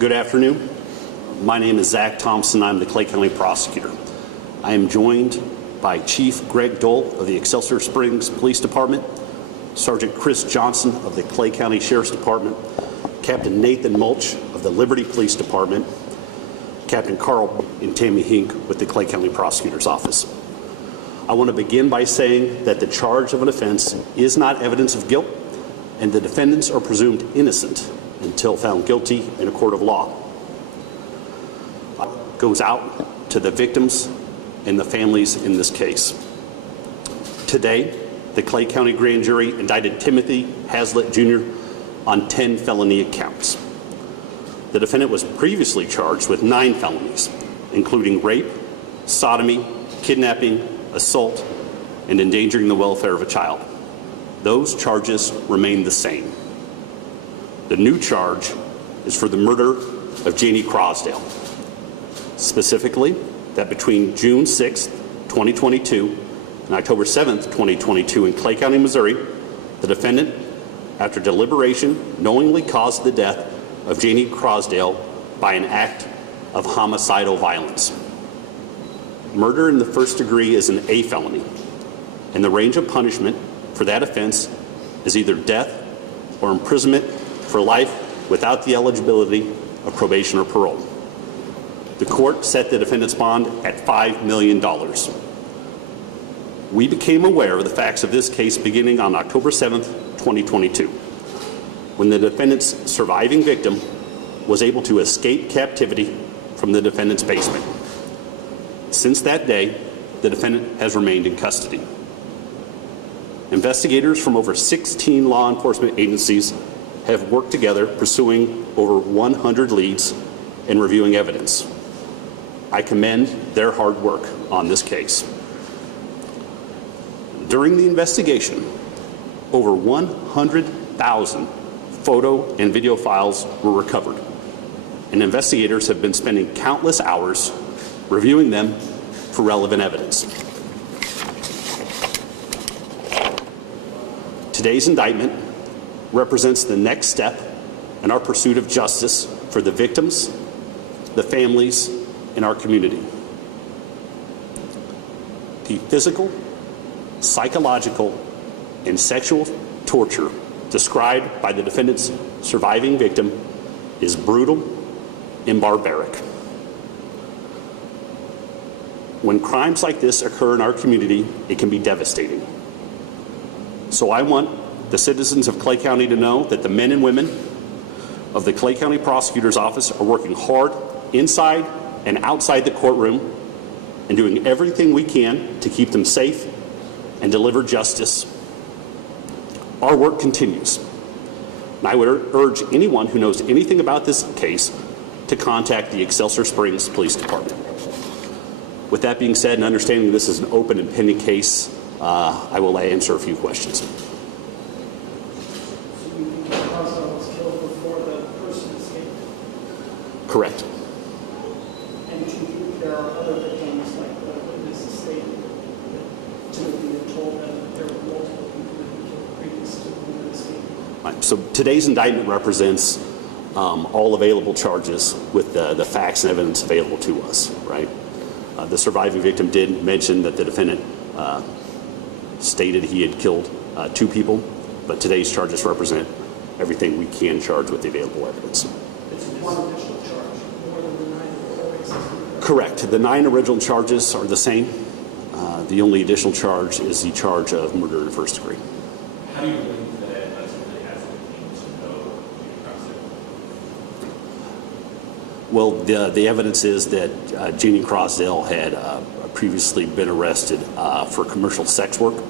Good afternoon. My name is Zach Thompson. I'm the Clay County Prosecutor. I am joined by Chief Greg Dole of the Excelsior Springs Police Department, Sergeant Chris Johnson of the Clay County Sheriff's Department, Captain Nathan Mulch of the Liberty Police Department, Captain Carl and Tammy Hink with the Clay County Prosecutor's Office. I want to begin by saying that the charge of an offense is not evidence of guilt, and the defendants are presumed innocent until found guilty in a court of law. It goes out to the victims and the families in this case. Today, the Clay County Grand Jury indicted Timothy Haslett Jr. on 10 felony counts. The defendant was previously charged with 9 felonies, including rape, sodomy, kidnapping, assault, and endangering the welfare of a child. Those charges remain the same. The new charge is for the murder of Jaynie Crosdale. Specifically, that between June 6, 2022 and October 7, 2022 in Clay County, Missouri, the defendant, after deliberation, knowingly caused the death of Jaynie Crosdale by an act of homicidal violence. Murder in the first degree is an A felony, and the range of punishment for that offense is either death or imprisonment for life without the eligibility of probation or parole. The court set the defendant's bond at $5 million. We became aware of the facts of this case beginning on October 7th, 2022, when the defendant's surviving victim was able to escape captivity from the defendant's basement. Since that day, the defendant has remained in custody. Investigators from over 16 law enforcement agencies have worked together pursuing over 100 leads and reviewing evidence. I commend their hard work on this case. During the investigation, over 100,000 photo and video files were recovered, and investigators have been spending countless hours reviewing them for relevant evidence. Today's indictment represents the next step in our pursuit of justice for the victims, the families, and our community. The physical, psychological, and sexual torture described by the defendant's surviving victim is brutal and barbaric. When crimes like this occur in our community, it can be devastating. So I want the citizens of Clay County to know that the men and women of the Clay County Prosecutor's Office are working hard inside and outside the courtroom and doing everything we can to keep them safe and deliver justice. Our work continues. And I would urge anyone who knows anything about this case to contact the Excelsior Springs Police Department. With that being said, and understanding this is an open and pending case, I will answer a few questions. Correct. And do you think there are other victims, like the witness stated, that Timothy had told them that there were multiple people that he killed previous to the escape? Right. So today's indictment represents all available charges with the facts and evidence available to us. Right. The surviving victim did mention that the defendant stated he had killed 2 people, but today's charges represent everything we can charge with the available evidence. It's one additional charge, more than the 9 that already existed. Correct. The 9 original charges are the same. The only additional charge is the charge of murder in the first degree. How do you believe that Timothy Haslett came to know Jaynie Crosdale? Well, the evidence is that Jaynie Crosdale had previously been arrested for commercial sex work,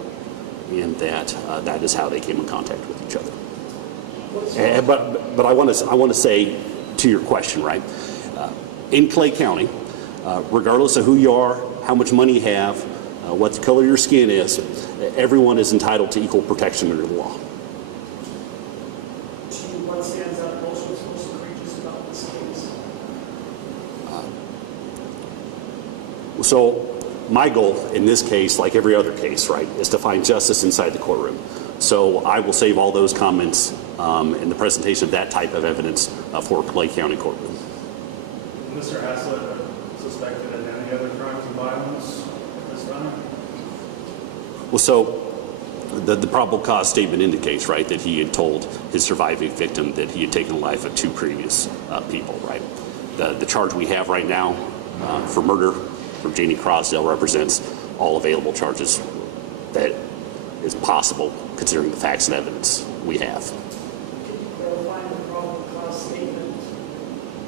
and that is how they came in contact with each other. But I want to say to your question, right? In Clay County, regardless of who you are, how much money you have, what the color of your skin is, everyone is entitled to equal protection under the law. What stands out most egregious about this case? So my goal in this case, like every other case, right, is to find justice inside the courtroom. So I will save all those comments in the presentation of that type of evidence for Clay County Court. Mr. Haslett suspected of any other crimes of violence at this time? Well, so the probable cause statement indicates, right, that he had told his surviving victim that he had taken the life of 2 previous people, right? The charge we have right now for murder from Jaynie Crosdale represents all available charges that is possible considering the facts and evidence we have. Can you clarify the probable cause statement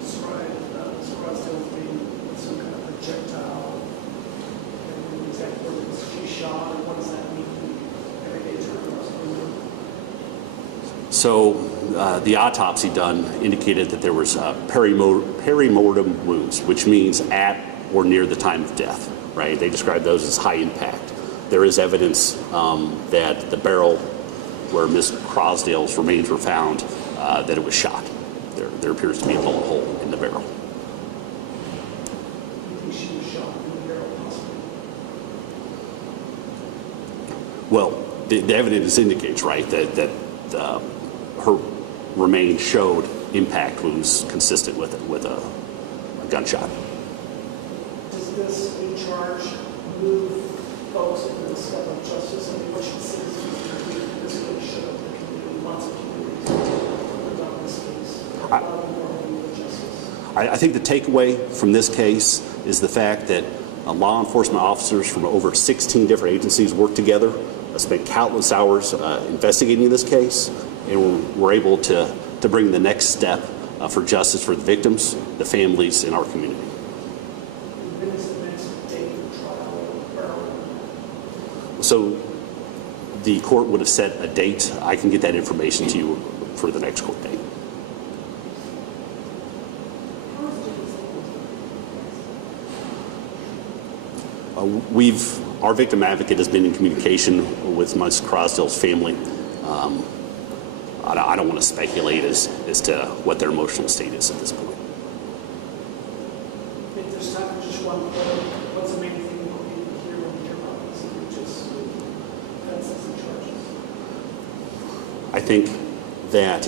described Ms. Crosdale being some kind of projectile? And exactly where was she shot, and what does that mean in everyday terms? So the autopsy done indicated that there was perimortem wounds, which means at or near the time of death, right? They described those as high impact. There is evidence that the barrel where Ms. Crosdale's remains were found, that it was shot. There appears to be a bullet hole in the barrel. You think she was shot in the barrel, possibly? Well, the evidence indicates, right, that her remains showed impact wounds consistent with a gunshot. Does this new charge move folks into the step of justice? I mean, what should citizens do? This really should have the community, lots of communities have done this case. A lot more justice. I think the takeaway from this case is the fact that law enforcement officers from over 16 different agencies worked together, spent countless hours investigating this case, and were able to bring the next step for justice for the victims, the families, and our community. When is the next date for trial or barrel? So the court would have set a date. I can get that information to you for the next court date. Our victim advocate has been in communication with Ms. Crosdale's family. I don't want to speculate as to what their emotional state is at this point. If there's time for just one point, what's the main thing you want people to hear when you hear about these egregious offenses and charges? I think that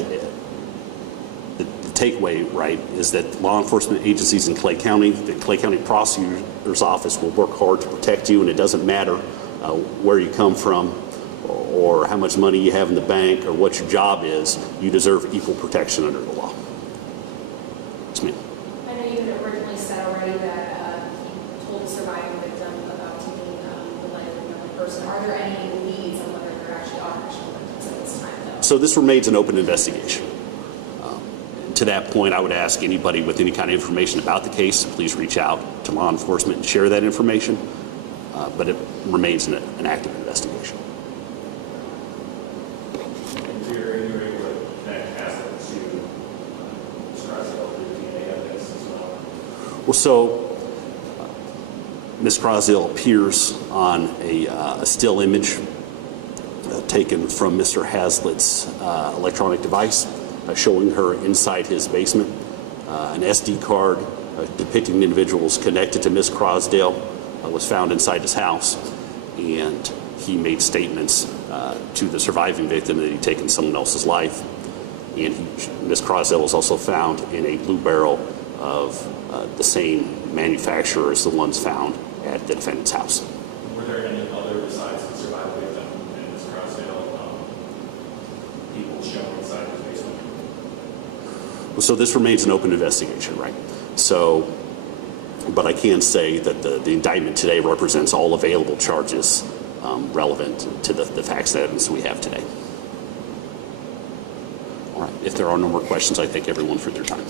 the takeaway, right, is that law enforcement agencies in Clay County, the Clay County Prosecutor's Office will work hard to protect you, and it doesn't matter where you come from or how much money you have in the bank or what your job is. You deserve equal protection under the law. It's me. I know you had originally said already that you told the surviving victim about taking the life of another person. Are there any leads on whether there actually are actual victims at this time, though? So this remains an open investigation. To that point, I would ask anybody with any kind of information about the case, please reach out to law enforcement and share that information, but it remains an active investigation. And you're able to connect Haslett to Ms. Crosdale through DNA evidence as well? Well, so Ms. Crosdale appears on a still image taken from Mr. Haslett's electronic device, showing her inside his basement. An SD card depicting individuals connected to Ms. Crosdale was found inside his house, and he made statements to the surviving victim that he'd taken someone else's life. And Ms. Crosdale was also found in a blue barrel of the same manufacturer as the ones found at the defendant's house. Were there any other besides the surviving victim and Ms. Crosdale people shown inside his basement? So this remains an open investigation, right? So, but I can say that the indictment today represents all available charges relevant to the facts and evidence we have today. All right, if there are no more questions, I thank everyone for their time.